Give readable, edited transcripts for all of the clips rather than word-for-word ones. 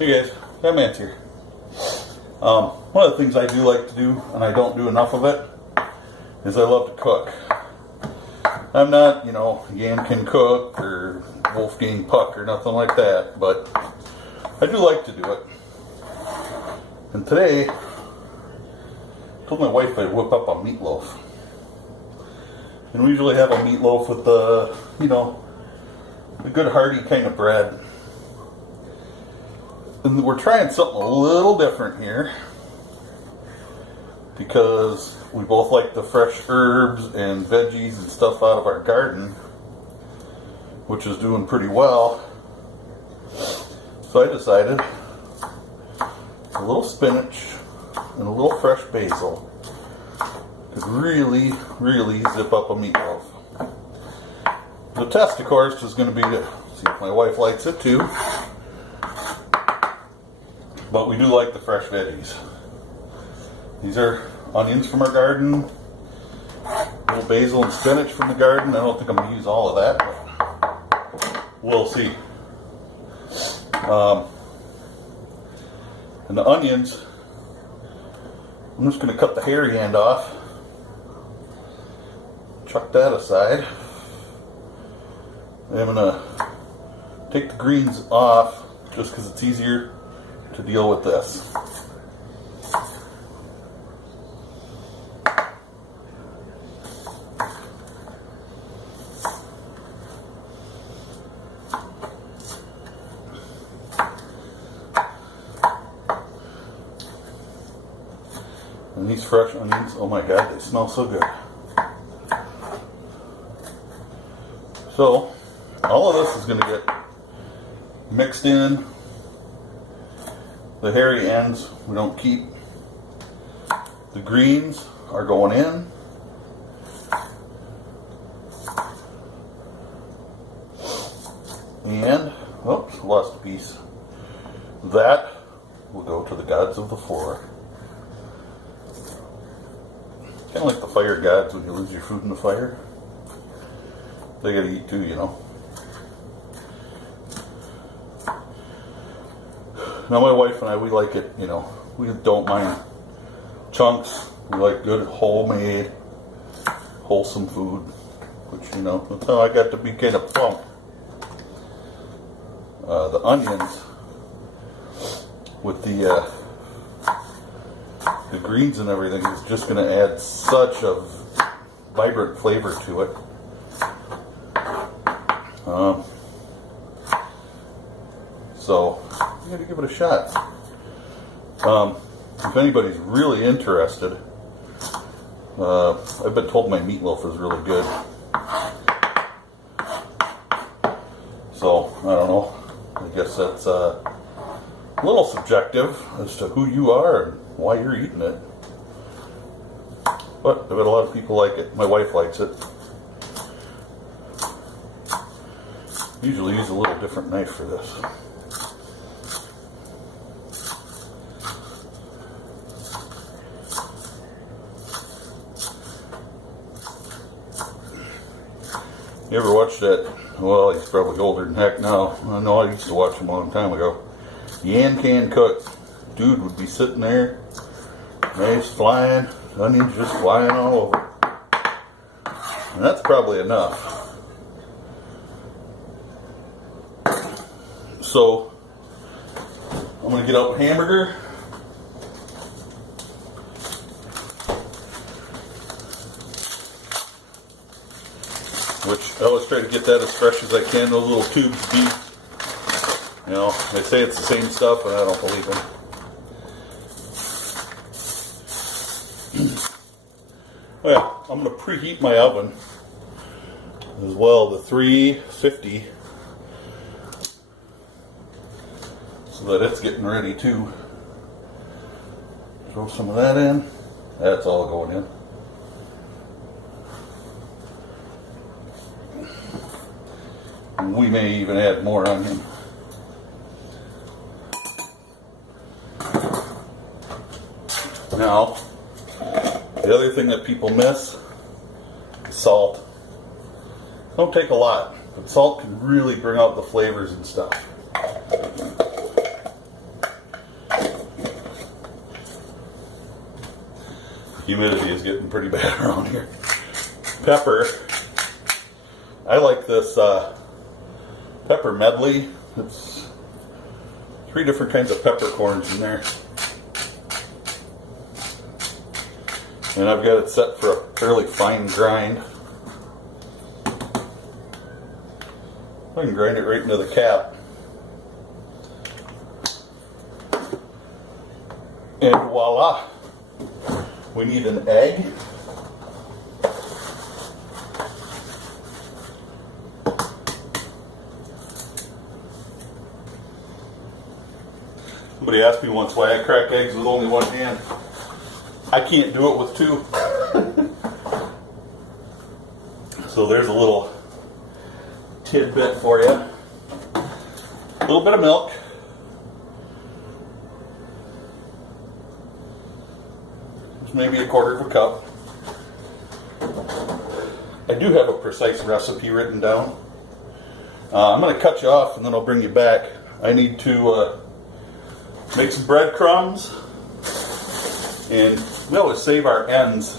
Hey guys, Matt's here. One of the things I do like to do, and I don't do enough of it, is I love to cook. I'm not, Yamkin Cook or Wolfgang Puck or nothing like that, but I do like to do it. And today, I told my wife I'd whip up a meatloaf. And we usually have a meatloaf with the, the good hearty kind of bread. And we're trying something a little different here because we both like the fresh herbs and veggies and stuff out of our garden, which is doing pretty well. So I decided a little spinach and a little fresh basil could really, really zip up a meatloaf. The test, of course, is going to be to see if my wife likes it too. But we do like the fresh veggies. These are onions from our garden, little basil and spinach from the garden. I don't think I'm going to use all of that, but we'll see. And the onions, I'm just going to cut the hairy end off. Chuck that aside. I'm going to take the greens off just because it's easier to deal with this. And these fresh onions, oh my god, they smell so good. So, all of this is going to get mixed in. The hairy ends we don't keep. The greens are going in. And, oops, lost a piece. That will go to the gods of the floor. Kind of like the fire gods when you lose your food in the fire. They gotta eat too, Now my wife and I, we like it, we don't mind chunks. We like good homemade, wholesome food, which, that's how I got to be kind of plump. The onions with the greens and everything is just going to add such a vibrant flavor to it. So I'm going to give it a shot. If anybody's really interested, I've been told my meatloaf is really good. So, I don't know. I guess that's a little subjective as to who you are and why you're eating it. But I bet a lot of people like it. My wife likes it. Usually use a little different knife for this. You ever watch that? Well, he's probably older than heck now. I know I used to watch him a long time ago. Yamkin Cook. Dude would be sitting there, nice flying, onions just flying all over. And that's probably enough. So, I'm going to get out the hamburger. Which I always try to get that as fresh as I can, those little tubes of beef. They say it's the same stuff, and I don't believe them. Well, I'm going to preheat my oven as well, the 350, so that it's getting ready too. Throw some of that in. That's all going in. And we may even add more onion. Now, the other thing that people miss is salt. Don't take a lot, but salt can really bring out the flavors and stuff. Humidity is getting pretty bad around here. Pepper. I like this pepper medley. It's 3 different kinds of peppercorns in there. And I've got it set for a fairly fine grind. I can grind it right into the cap. And voila! We need an egg. Somebody asked me once why I crack eggs with only one hand. I can't do it with 2. So there's a little tidbit for you. A little bit of milk. Just maybe a 1/4 cup. I do have a precise recipe written down. I'm going to cut you off and then I'll bring you back. I need to make some breadcrumbs, and we always save our ends.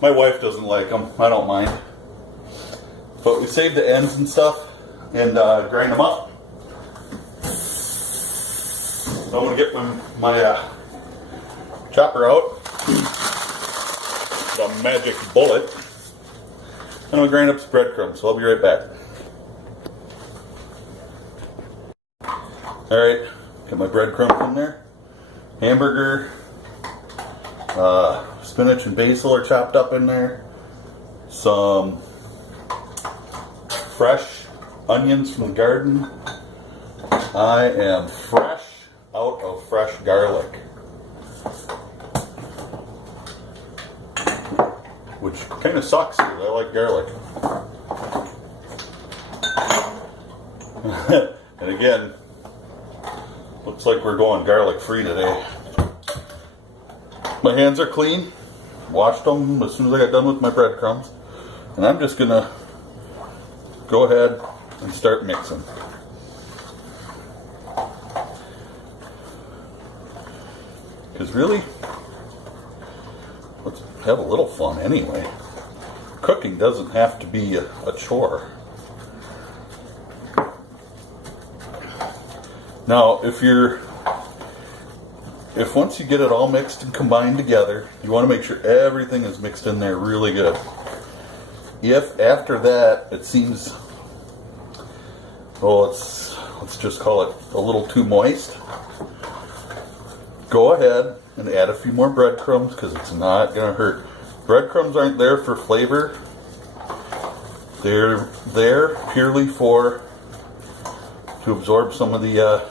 My wife doesn't like them. I don't mind. But we save the ends and stuff and grind them up. So I'm going to get my chopper out. The magic bullet. And I'm going to grind up some breadcrumbs. So I'll be right back. Alright. Got my breadcrumbs in there. Hamburger. Spinach and basil are chopped up in there. Some fresh onions from the garden. I am fresh out of fresh garlic. Which kind of sucks because I like garlic. And again, looks like we're going garlic free today. My hands are clean. Washed them as soon as I got done with my breadcrumbs. And I'm just going to go ahead and start mixing. Because really, let's have a little fun anyway. Cooking doesn't have to be a chore. Now, if once you get it all mixed and combined together, you want to make sure everything is mixed in there really good. If after that it seems, let's just call it a little too moist, go ahead and add a few more breadcrumbs because it's not going to hurt. Breadcrumbs aren't there for flavor. They're there purely to absorb some of the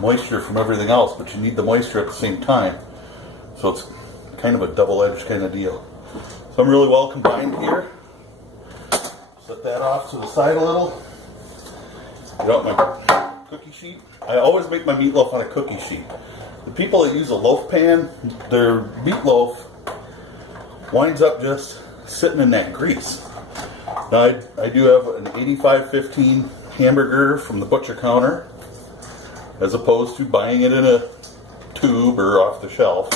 moisture from everything else, but you need the moisture at the same time. So it's kind of a double-edged kind of deal. So I'm really well combined here. Set that off to the side a little. Get out my cookie sheet. I always make my meatloaf on a cookie sheet. The people that use a loaf pan, their meatloaf winds up just sitting in that grease. Now I do have an 85-15 hamburger from the butcher counter, as opposed to buying it in a tube or off the shelf.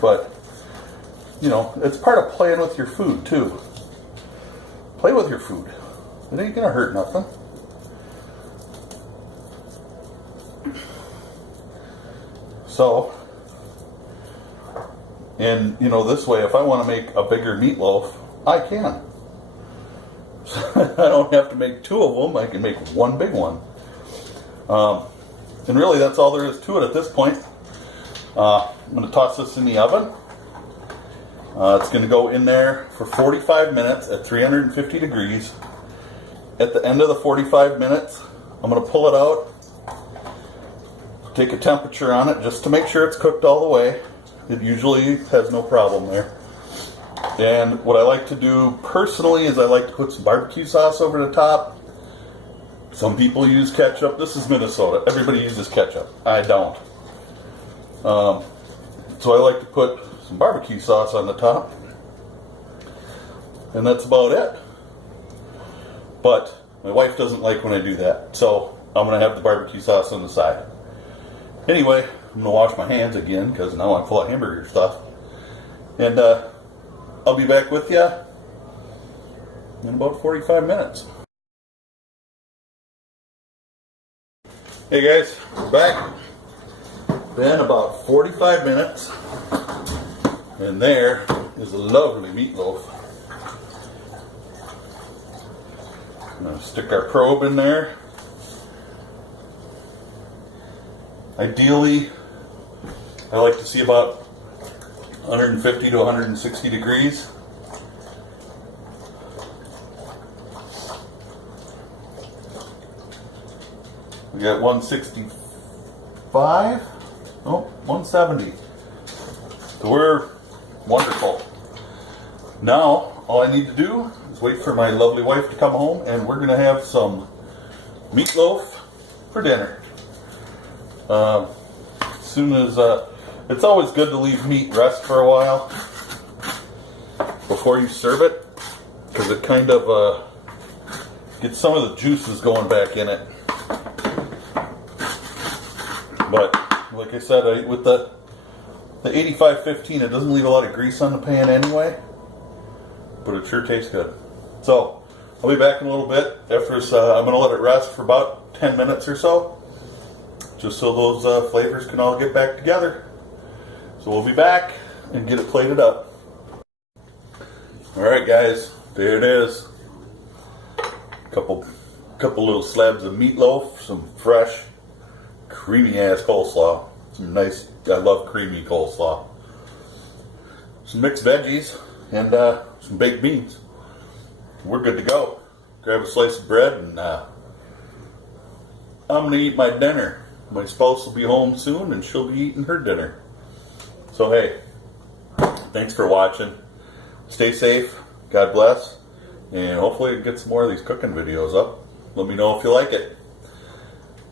But, you know, it's part of playing with your food too. Play with your food. It ain't gonna hurt nothing. So, and you know, this way, if I want to make a bigger meatloaf, I can. I don't have to make 2 of them. I can make one big one. And really, that's all there is to it at this point. I'm going to toss this in the oven. It's going to go in there for 45 minutes at 350 degrees. At the end of the 45 minutes, I'm going to pull it out, take a temperature on it just to make sure it's cooked all the way. It usually has no problem there. And what I like to do personally is I like to put some barbecue sauce over the top. Some people use ketchup. This is Minnesota. Everybody uses ketchup. I don't. So I like to put some barbecue sauce on the top. And that's about it. But my wife doesn't like when I do that. So I'm going to have the barbecue sauce on the side. Anyway, I'm gonna wash my hands again because now I'm full of hamburger stuff. And I'll be back with you in about 45 minutes. Hey guys, we're back. Been about 45 minutes, and there is a lovely meatloaf. I'm gonna stick our probe in there. Ideally, I like to see about 150 to 160 degrees. We got 165, oh, 170. So we're wonderful. Now, all I need to do is wait for my lovely wife to come home, and we're going to have some meatloaf for dinner. As soon as, it's always good to leave meat rest for a while before you serve it, because it kind of gets some of the juices going back in it. But like I said, with the 85-15, it doesn't leave a lot of grease on the pan anyway, but it sure tastes good. So I'll be back in a little bit. After this, I'm going to let it rest for about 10 minutes or so, just so those flavors can all get back together. So we'll be back and get it plated up. Alright guys, there it is. Couple little slabs of meatloaf, some fresh, creamy ass coleslaw. Some nice, I love creamy coleslaw. Some mixed veggies and some baked beans. We're good to go. Grab a slice of bread and I'm going to eat my dinner. My spouse will be home soon and she'll be eating her dinner. So hey, thanks for watching. Stay safe, God bless, and hopefully get some more of these cooking videos up. Let me know if you like it.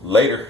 Later.